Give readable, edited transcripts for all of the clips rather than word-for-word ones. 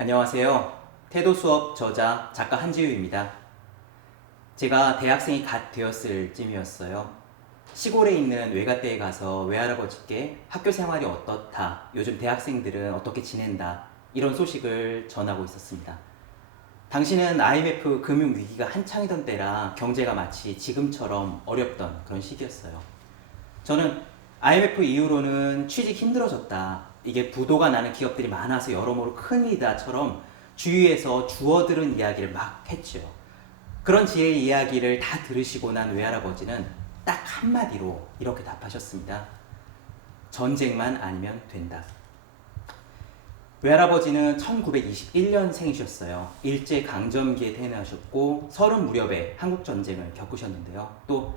안녕하세요. 태도 수업 저자 작가 한지우입니다. 제가 대학생이 갓 되었을 쯤이었어요. 시골에 있는 외가댁에 가서 외할아버지께 학교 생활이 어떻다, 요즘 대학생들은 어떻게 지낸다, 이런 소식을 전하고 있었습니다. 당시는 IMF 금융위기가 한창이던 때라 경제가 마치 지금처럼 어렵던 그런 시기였어요. 저는 IMF 이후로는 취직 힘들어졌다, 이게 부도가 나는 기업들이 많아서 여러모로 큰일이다처럼 주위에서 주워들은 이야기를 막 했죠. 그런 지혜의 이야기를 다 들으시고 난 외할아버지는 딱 한마디로 이렇게 답하셨습니다. 전쟁만 아니면 된다. 외할아버지는 1921년생이셨어요. 일제강점기에 태어나셨고 30 무렵에 한국전쟁을 겪으셨는데요. 또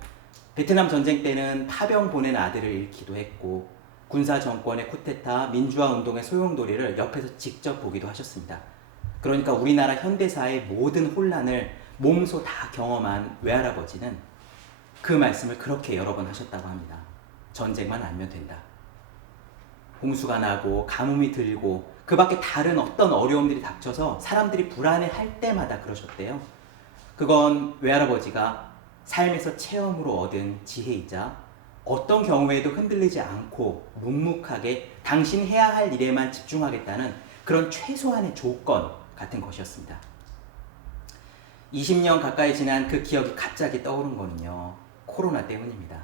베트남 전쟁 때는 파병 보낸 아들을 잃기도 했고 군사 정권의 쿠데타, 민주화 운동의 소용돌이를 옆에서 직접 보기도 하셨습니다. 그러니까 우리나라 현대사의 모든 혼란을 몸소 다 경험한 외할아버지는 그 말씀을 그렇게 여러 번 하셨다고 합니다. 전쟁만 아니면 된다. 홍수가 나고 가뭄이 들고 그 밖에 다른 어떤 어려움들이 닥쳐서 사람들이 불안해할 때마다 그러셨대요. 그건 외할아버지가 삶에서 체험으로 얻은 지혜이자 어떤 경우에도 흔들리지 않고 묵묵하게 당신 해야 할 일에만 집중하겠다는 그런 최소한의 조건 같은 것이었습니다. 20년 가까이 지난 그 기억이 갑자기 떠오른 거는요, 코로나 때문입니다.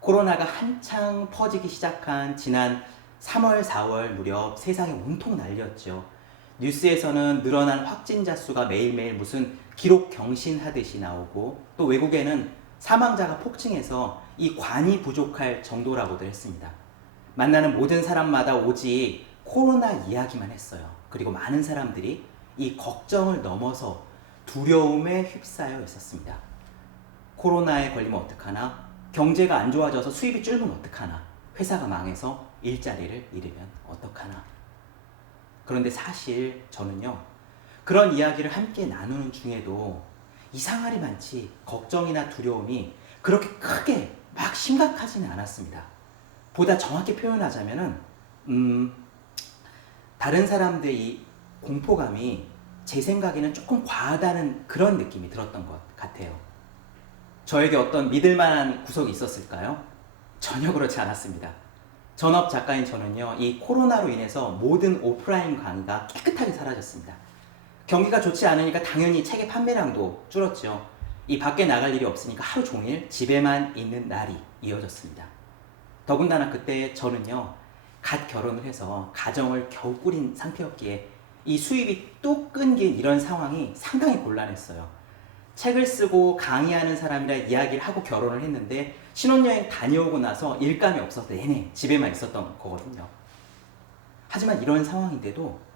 코로나가 한창 퍼지기 시작한 지난 3월, 4월 무렵 세상이 온통 난리였죠. 뉴스에서는 늘어난 확진자 수가 매일매일 무슨 기록 경신하듯이 나오고 또 외국에는 사망자가 폭증해서 이 관이 부족할 정도라고들 했습니다. 만나는 모든 사람마다 오직 코로나 이야기만 했어요. 그리고 많은 사람들이 이 걱정을 넘어서 두려움에 휩싸여 있었습니다. 코로나에 걸리면 어떡하나? 경제가 안 좋아져서 수입이 줄면 어떡하나? 회사가 망해서 일자리를 잃으면 어떡하나? 그런데 사실 저는요, 그런 이야기를 함께 나누는 중에도 이상하리 많지 걱정이나 두려움이 그렇게 크게 막 심각하지는 않았습니다. 보다 정확히 표현하자면은 다른 사람들의 공포감이 제 생각에는 조금 과하다는 그런 느낌이 들었던 것 같아요. 저에게 어떤 믿을만한 구석이 있었을까요? 전혀 그렇지 않았습니다. 전업 작가인 저는요, 이 코로나로 인해서 모든 오프라인 강의가 깨끗하게 사라졌습니다. 경기가 좋지 않으니까 당연히 책의 판매량도 줄었죠. 이 밖에 나갈 일이 없으니까 하루 종일 집에만 있는 날이 이어졌습니다. 더군다나 그때 저는요, 갓 결혼을 해서 가정을 겨우 꾸린 상태였기에 이 수입이 뚝 끊긴 이런 상황이 상당히 곤란했어요. 책을 쓰고 강의하는 사람이라 이야기를 하고 결혼을 했는데 신혼여행 다녀오고 나서 일감이 없어서 내내 집에만 있었던 거거든요. 하지만 이런 상황인데도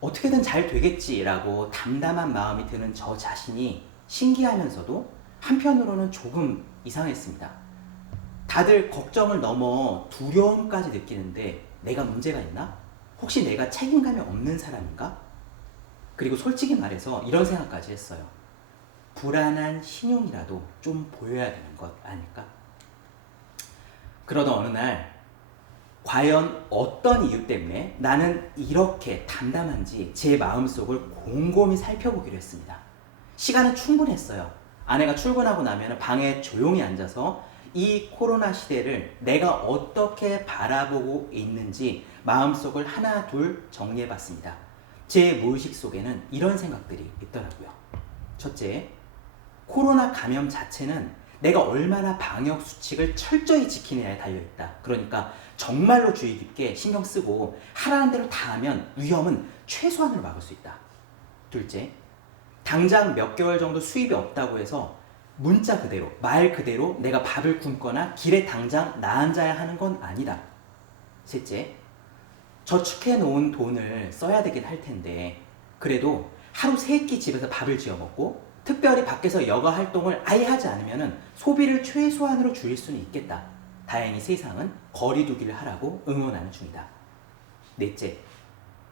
어떻게든 잘 되겠지라고 담담한 마음이 드는 저 자신이 신기하면서도 한편으로는 조금 이상했습니다. 다들 걱정을 넘어 두려움까지 느끼는데 내가 문제가 있나? 혹시 내가 책임감이 없는 사람인가? 그리고 솔직히 말해서 이런 생각까지 했어요. 불안한 신용이라도 좀 보여야 되는 것 아닐까? 그러던 어느 날 과연 어떤 이유 때문에 나는 이렇게 담담한지 제 마음속을 곰곰이 살펴보기로 했습니다. 시간은 충분했어요. 아내가 출근하고 나면 방에 조용히 앉아서 이 코로나 시대를 내가 어떻게 바라보고 있는지 마음속을 하나 둘 정리해봤습니다. 제 무의식 속에는 이런 생각들이 있더라고요. 첫째, 코로나 감염 자체는 내가 얼마나 방역 수칙을 철저히 지키느냐에 달려있다. 그러니까 정말로 주의 깊게 신경 쓰고 하라는 대로 다 하면 위험은 최소한으로 막을 수 있다. 둘째, 당장 몇 개월 정도 수입이 없다고 해서 문자 그대로, 말 그대로 내가 밥을 굶거나 길에 당장 나앉아야 하는 건 아니다. 셋째, 저축해 놓은 돈을 써야 되긴 할 텐데 그래도 하루 3끼 집에서 밥을 지어 먹고 특별히 밖에서 여가 활동을 아예 하지 않으면 소비를 최소한으로 줄일 수는 있겠다. 다행히 세상은 거리 두기를 하라고 응원하는 중이다. 넷째,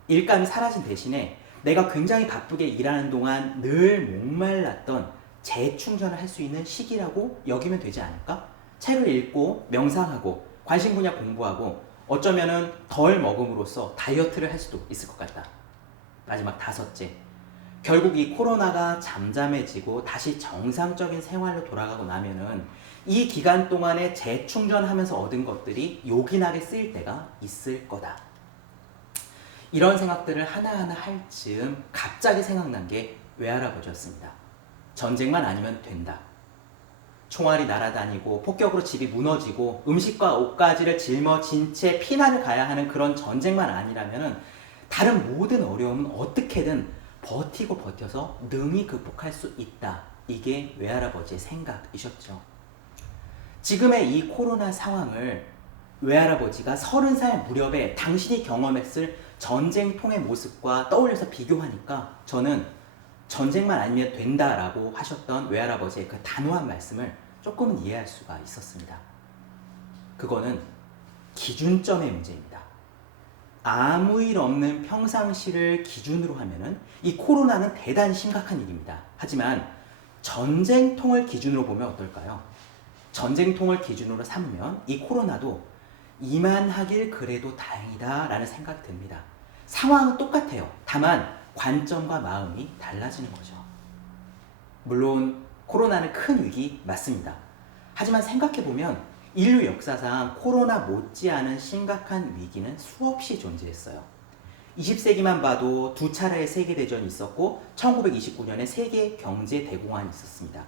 일감이 사라진 대신에 내가 굉장히 바쁘게 일하는 동안 늘 목말랐던 재충전을 할 수 있는 시기라고 여기면 되지 않을까? 책을 읽고 명상하고 관심 분야 공부하고 어쩌면은 덜 먹음으로써 다이어트를 할 수도 있을 것 같다. 마지막 다섯째, 결국 이 코로나가 잠잠해지고 다시 정상적인 생활로 돌아가고 나면은 이 기간 동안에 재충전하면서 얻은 것들이 요긴하게 쓰일 때가 있을 거다. 이런 생각들을 하나하나 할 즈음 갑자기 생각난 게 외할아버지였습니다. 전쟁만 아니면 된다. 총알이 날아다니고 폭격으로 집이 무너지고 음식과 옷가지를 짊어진 채 피난을 가야 하는 그런 전쟁만 아니라면 다른 모든 어려움은 어떻게든 버티고 버텨서 능히 극복할 수 있다. 이게 외할아버지의 생각이셨죠. 지금의 이 코로나 상황을 외할아버지가 30살 무렵에 당신이 경험했을 전쟁통의 모습과 떠올려서 비교하니까 저는 전쟁만 아니면 된다라고 하셨던 외할아버지의 그 단호한 말씀을 조금은 이해할 수가 있었습니다. 그거는 기준점의 문제입니다. 아무 일 없는 평상시를 기준으로 하면은 이 코로나는 대단히 심각한 일입니다. 하지만 전쟁통을 기준으로 보면 어떨까요? 전쟁통을 기준으로 삼으면 이 코로나도 이만하길 그래도 다행이다 라는 생각이 듭니다. 상황은 똑같아요. 다만 관점과 마음이 달라지는 거죠. 물론 코로나는 큰 위기 맞습니다. 하지만 생각해보면 인류 역사상 코로나 못지않은 심각한 위기는 수없이 존재했어요. 20세기만 봐도 두 차례의 세계대전이 있었고 1929년에 세계 경제 대공황이 있었습니다.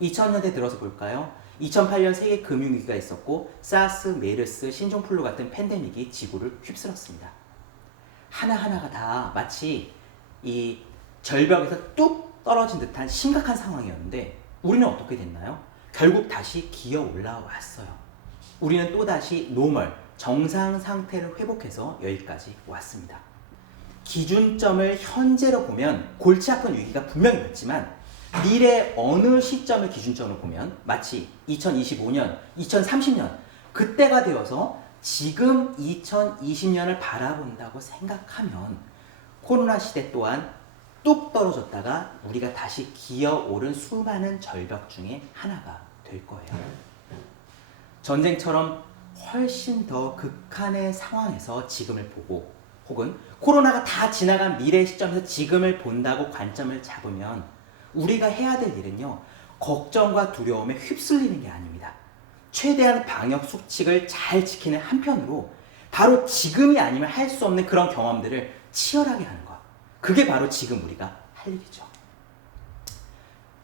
2000년대 들어서 볼까요? 2008년 세계 금융위기가 있었고 사스, 메르스, 신종플루 같은 팬데믹이 지구를 휩쓸었습니다. 하나하나가 다 마치 이 절벽에서 뚝 떨어진 듯한 심각한 상황이었는데 우리는 어떻게 됐나요? 결국 다시 기어 올라왔어요. 우리는 또다시 노멀, 정상 상태를 회복해서 여기까지 왔습니다. 기준점을 현재로 보면 골치 아픈 위기가 분명히 있지만 미래 어느 시점을 기준점으로 보면 마치 2025년, 2030년 그때가 되어서 지금 2020년을 바라본다고 생각하면 코로나 시대 또한 뚝 떨어졌다가 우리가 다시 기어오른 수많은 절벽 중에 하나가 될 거예요. 전쟁처럼 훨씬 더 극한의 상황에서 지금을 보고 혹은 코로나가 다 지나간 미래 시점에서 지금을 본다고 관점을 잡으면 우리가 해야 될 일은요, 걱정과 두려움에 휩쓸리는 게 아닙니다. 최대한 방역 수칙을 잘 지키는 한편으로 바로 지금이 아니면 할 수 없는 그런 경험들을 치열하게 하는 것. 그게 바로 지금 우리가 할 일이죠.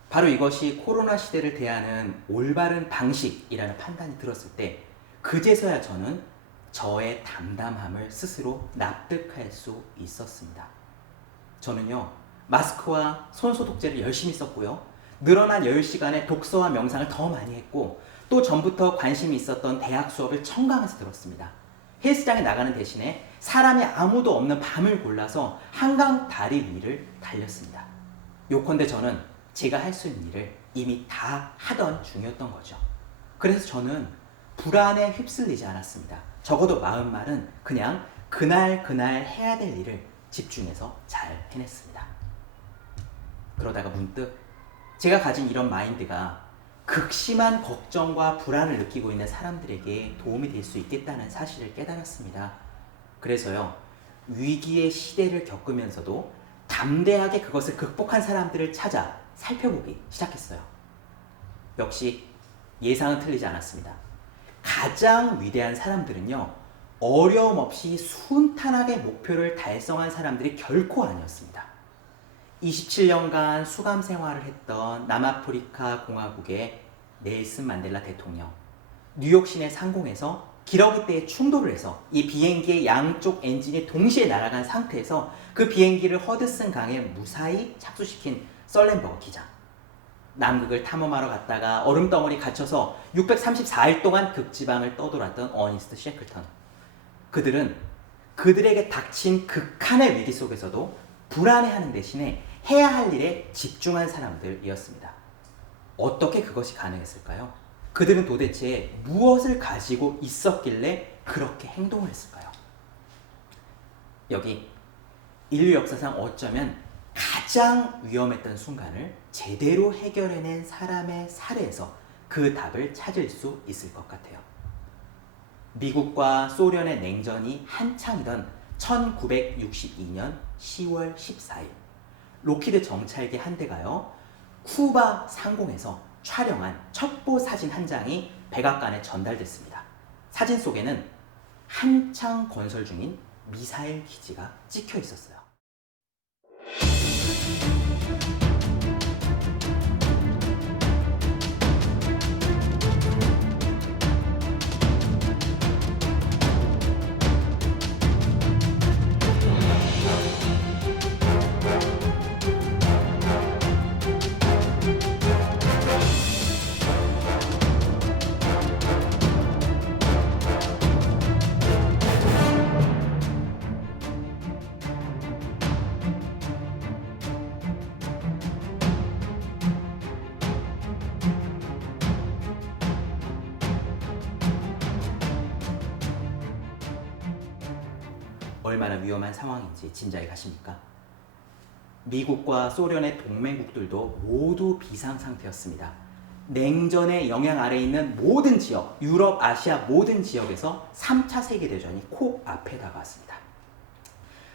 바로 이것이 코로나 시대를 대하는 올바른 방식이라는 판단이 들었을 때 그제서야 저는 저의 담담함을 스스로 납득할 수 있었습니다. 저는요, 마스크와 손소독제를 열심히 썼고요. 늘어난 여유 시간에 독서와 명상을 더 많이 했고 또 전부터 관심이 있었던 대학 수업을 청강해서 들었습니다. 헬스장에 나가는 대신에 사람이 아무도 없는 밤을 골라서 한강 다리 위를 달렸습니다. 요컨대 저는 제가 할 수 있는 일을 이미 다 하던 중이었던 거죠. 그래서 저는 불안에 휩쓸리지 않았습니다. 적어도 마음말은 그냥 그날 해야 될 일을 집중해서 잘 해냈습니다. 그러다가 문득 제가 가진 이런 마인드가 극심한 걱정과 불안을 느끼고 있는 사람들에게 도움이 될 수 있겠다는 사실을 깨달았습니다. 그래서요, 위기의 시대를 겪으면서도 담대하게 그것을 극복한 사람들을 찾아 살펴보기 시작했어요. 역시 예상은 틀리지 않았습니다. 가장 위대한 사람들은요, 어려움 없이 순탄하게 목표를 달성한 사람들이 결코 아니었습니다. 27년간 수감 생활을 했던 남아프리카 공화국의 넬슨 만델라 대통령, 뉴욕 시내 상공에서 기러기 때에 충돌을 해서 이 비행기의 양쪽 엔진이 동시에 날아간 상태에서 그 비행기를 허드슨 강에 무사히 착수시킨 썰렌버거 기자, 남극을 탐험하러 갔다가 얼음덩어리 갇혀서 634일 동안 극지방을 떠돌았던 어니스트 셰클턴, 그들은 그들에게 닥친 극한의 위기 속에서도 불안해하는 대신에 해야 할 일에 집중한 사람들이었습니다. 어떻게 그것이 가능했을까요? 그들은 도대체 무엇을 가지고 있었길래 그렇게 행동을 했을까요? 여기 인류 역사상 어쩌면 가장 위험했던 순간을 제대로 해결해낸 사람의 사례에서 그 답을 찾을 수 있을 것 같아요. 미국과 소련의 냉전이 한창이던 1962년 10월 14일 로키드 정찰기 한 대가요 쿠바 상공에서 촬영한 첩보 사진 한 장이 백악관에 전달됐습니다. 사진 속에는 한창 건설 중인 미사일 기지가 찍혀 있었어요. 얼마나 위험한 상황인지 짐작이 가십니까? 미국과 소련의 동맹국들도 모두 비상 상태였습니다. 냉전의 영향 아래에 있는 모든 지역, 유럽, 아시아 모든 지역에서 3차 세계대전이 코앞에 다가왔습니다.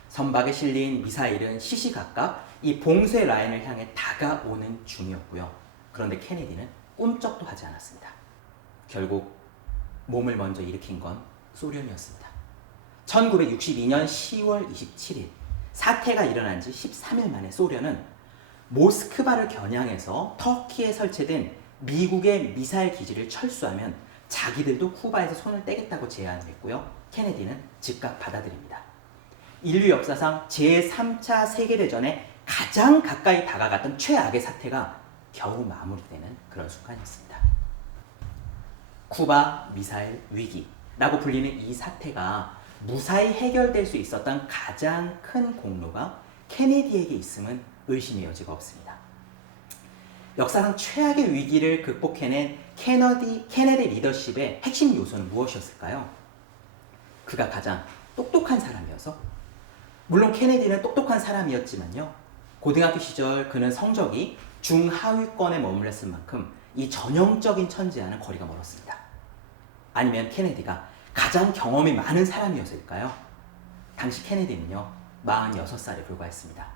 선박에 실린 미사일은 시시각각 이 봉쇄 라인을 향해 다가오는 중이었고요. 그런데 케네디는 꿈쩍도 하지 않았습니다. 결국 몸을 먼저 일으킨 건 소련이었습니다. 1962년 10월 27일 사태가 일어난 지 13일 만에 소련은 모스크바를 겨냥해서 터키에 설치된 미국의 미사일 기지를 철수하면 자기들도 쿠바에서 손을 떼겠다고 제안을 했고요. 케네디는 즉각 받아들입니다. 인류 역사상 제3차 세계대전에 가장 가까이 다가갔던 최악의 사태가 겨우 마무리되는 그런 순간이었습니다. 쿠바 미사일 위기라고 불리는 이 사태가 무사히 해결될 수 있었던 가장 큰 공로가 케네디에게 있음은 의심의 여지가 없습니다. 역사상 최악의 위기를 극복해낸 케네디 리더십의 핵심 요소는 무엇이었을까요? 그가 가장 똑똑한 사람이어서, 물론 케네디는 똑똑한 사람이었지만요, 고등학교 시절 그는 성적이 중하위권에 머물렀을 만큼 이 전형적인 천재와는 거리가 멀었습니다. 아니면 케네디가 가장 경험이 많은 사람이어서일까요? 당시 케네디는요 46살에 불과했습니다.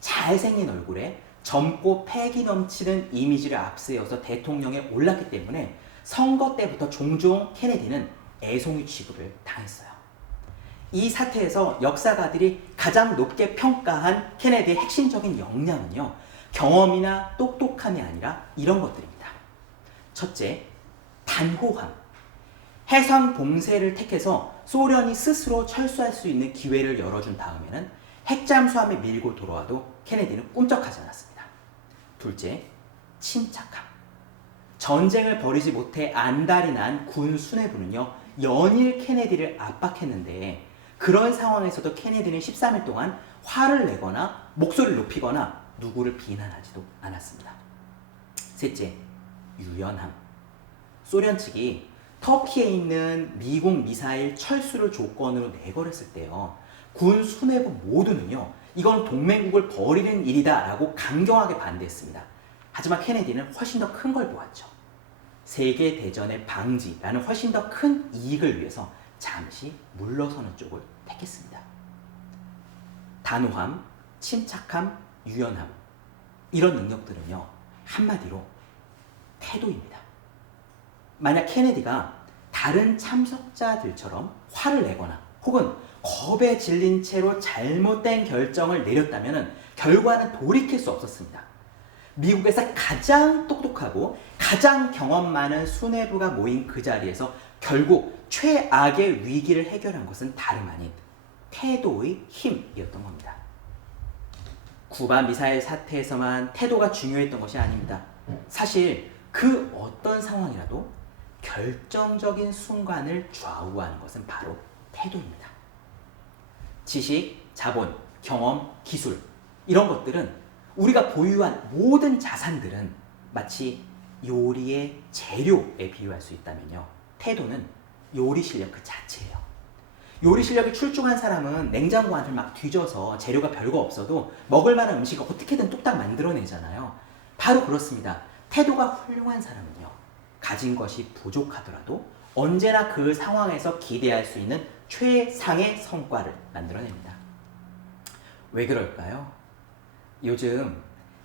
잘생긴 얼굴에 젊고 패기 넘치는 이미지를 앞세워서 대통령에 올랐기 때문에 선거 때부터 종종 케네디는 애송이 취급을 당했어요. 이 사태에서 역사가들이 가장 높게 평가한 케네디의 핵심적인 역량은요 경험이나 똑똑함이 아니라 이런 것들입니다. 첫째, 단호함. 해상 봉쇄를 택해서 소련이 스스로 철수할 수 있는 기회를 열어준 다음에는 핵잠수함에 밀고 돌아와도 케네디는 꿈쩍하지 않았습니다. 둘째, 침착함. 전쟁을 벌이지 못해 안달이 난 군 수뇌부는요 연일 케네디를 압박했는데 그런 상황에서도 케네디는 13일 동안 화를 내거나 목소리를 높이거나 누구를 비난하지도 않았습니다. 셋째, 유연함. 소련 측이 터키에 있는 미국 미사일 철수를 조건으로 내걸었을 때요. 군 수뇌부 모두는요. 이건 동맹국을 버리는 일이다 라고 강경하게 반대했습니다. 하지만 케네디는 훨씬 더 큰 걸 보았죠. 세계대전의 방지라는 훨씬 더 큰 이익을 위해서 잠시 물러서는 쪽을 택했습니다. 단호함, 침착함, 유연함. 이런 능력들은요. 한마디로 태도입니다. 만약 케네디가 다른 참석자들처럼 화를 내거나 혹은 겁에 질린 채로 잘못된 결정을 내렸다면 결과는 돌이킬 수 없었습니다. 미국에서 가장 똑똑하고 가장 경험 많은 수뇌부가 모인 그 자리에서 결국 최악의 위기를 해결한 것은 다름 아닌 태도의 힘이었던 겁니다. 쿠바 미사일 사태에서만 태도가 중요했던 것이 아닙니다. 사실 그 어떤 상황이라도 결정적인 순간을 좌우하는 것은 바로 태도입니다. 지식, 자본, 경험, 기술 이런 것들은 우리가 보유한 모든 자산들은 마치 요리의 재료에 비유할 수 있다면요. 태도는 요리 실력 그 자체예요. 요리 실력이 출중한 사람은 냉장고 안을 막 뒤져서 재료가 별거 없어도 먹을 만한 음식을 어떻게든 뚝딱 만들어내잖아요. 바로 그렇습니다. 태도가 훌륭한 사람은요. 가진 것이 부족하더라도 언제나 그 상황에서 기대할 수 있는 최상의 성과를 만들어냅니다. 왜 그럴까요? 요즘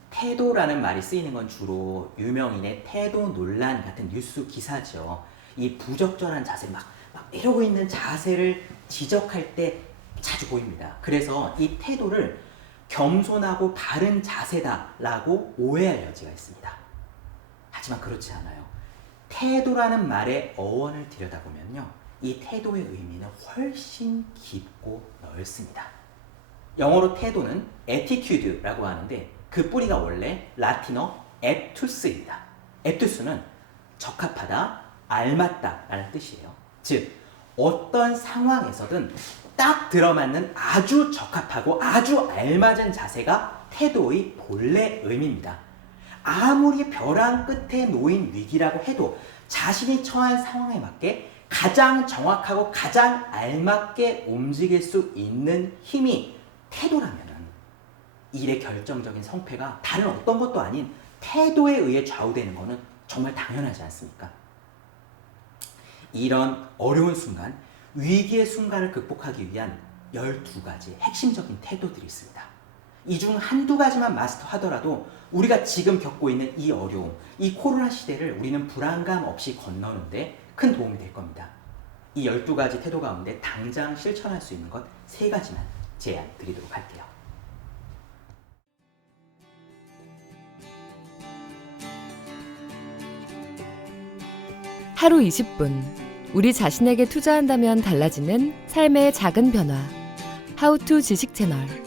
태도라는 말이 쓰이는 건 주로 유명인의 태도 논란 같은 뉴스 기사죠. 이 부적절한 자세, 막 이러고 있는 자세를 지적할 때 자주 보입니다. 그래서 이 태도를 겸손하고 바른 자세다라고 오해할 여지가 있습니다. 하지만 그렇지 않아요. 태도라는 말의 어원을 들여다보면요, 이 태도의 의미는 훨씬 깊고 넓습니다. 영어로 태도는 attitude라고 하는데 그 뿌리가 원래 라틴어 aptus입니다. aptus는 적합하다, 알맞다 라는 뜻이에요. 즉, 어떤 상황에서든 딱 들어맞는 아주 적합하고 아주 알맞은 자세가 태도의 본래 의미입니다. 아무리 벼랑 끝에 놓인 위기라고 해도 자신이 처한 상황에 맞게 가장 정확하고 가장 알맞게 움직일 수 있는 힘이 태도라면 일의 결정적인 성패가 다른 어떤 것도 아닌 태도에 의해 좌우되는 것은 정말 당연하지 않습니까? 이런 어려운 순간, 위기의 순간을 극복하기 위한 12가지 핵심적인 태도들이 있습니다. 이 중 한두 가지만 마스터하더라도 우리가 지금 겪고 있는 이 어려움, 이 코로나 시대를 우리는 불안감 없이 건너는데 큰 도움이 될 겁니다. 이 12가지 태도 가운데 당장 실천할 수 있는 것 3가지만 제안 드리도록 할게요. 하루 20분, 우리 자신에게 투자한다면 달라지는 삶의 작은 변화. 하우투 지식 채널.